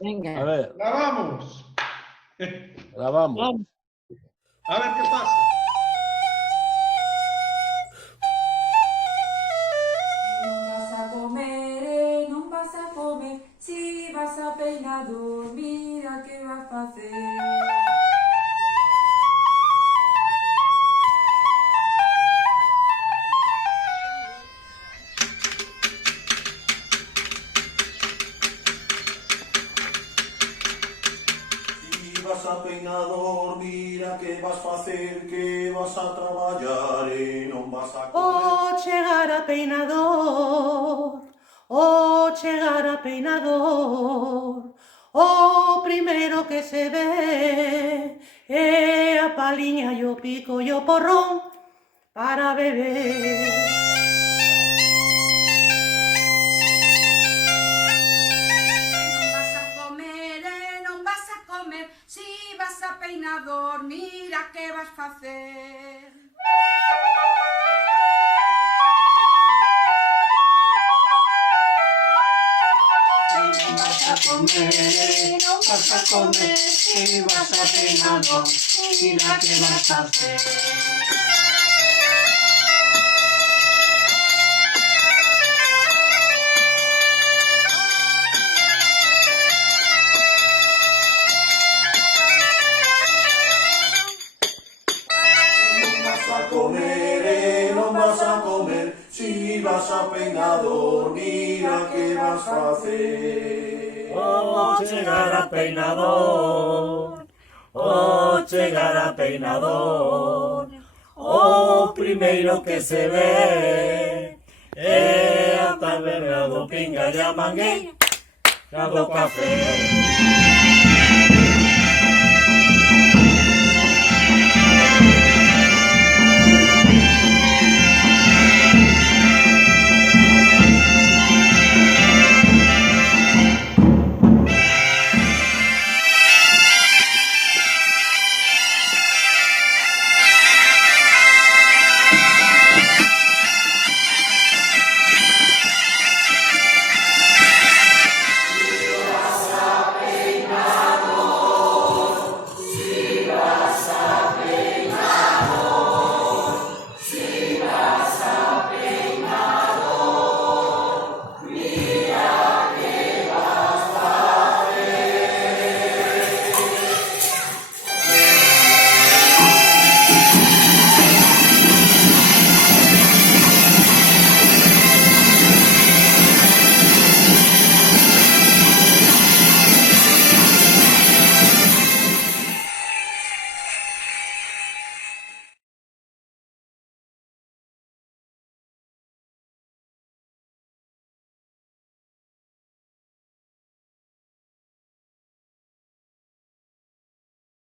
Venga. A ver, Grabamos. grabamos. Vamos. A ver qué pasa. Non vas a comer, si vas a peinador, mira que vas a facer. Si vas a peinador, mira que vas facer, que vas a traballar e non vas a comer. Chegar a peinador, chegar a peinador, o primeiro que se ve é a paliña e o pico e o porrón para beber. Non vas a comer, si vas a peinador, mira que vas facer. Non vas a comer, si vas a peinador, mira que vas a hacer. Non vas a comer e non vas a comer, si vas a peinador, mira que vas facer. Chegar a peinador, chegar a peinador, o primeiro que se ve é a taberna do Pinga e a Mangueira do café.